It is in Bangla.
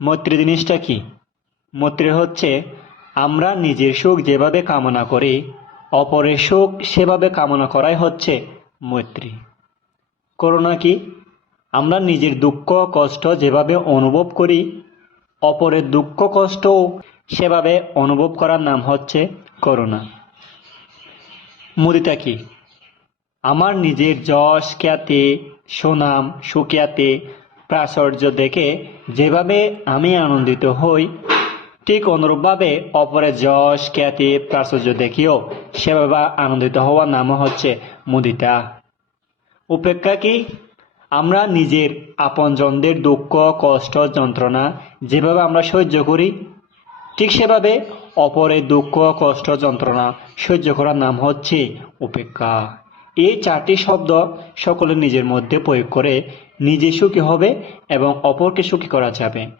মৈত্রী জিনিসটা কি? মৈত্রী হচ্ছে আমরা নিজের সুখ যেভাবে কামনা করি, অপরের সুখ সেভাবে কামনা করাই হচ্ছে মৈত্রী। করুণা কি? আমরা নিজের দুঃখ কষ্ট যেভাবে অনুভব করি, অপরের দুঃখ কষ্টও সেভাবে অনুভব করার নাম হচ্ছে করুণা। মুদিতা কি? আমার নিজের যশ খ্যাতি সুনাম সুখ্যাতি প্রাচুর্য দেখে যেভাবে আমি আনন্দিত হই, ঠিক অনুরূপভাবে অপরের যশ খ্যাতি প্রাচুর্য দেখেও সেভাবে আনন্দিত হওয়ার নাম হচ্ছে মুদিতা। উপেক্ষা কি? আমরা নিজের আপনজনদের দুঃখ কষ্ট যন্ত্রণা যেভাবে আমরা সহ্য করি, ঠিক সেভাবে অপরের দুঃখ কষ্ট যন্ত্রণা সহ্য করার নাম হচ্ছে উপেক্ষা। এই চারটি শব্দ সকলে নিজের মধ্যে প্রয়োগ করে নিজে সুখী হবে এবং অপরকে সুখী করা যাবে।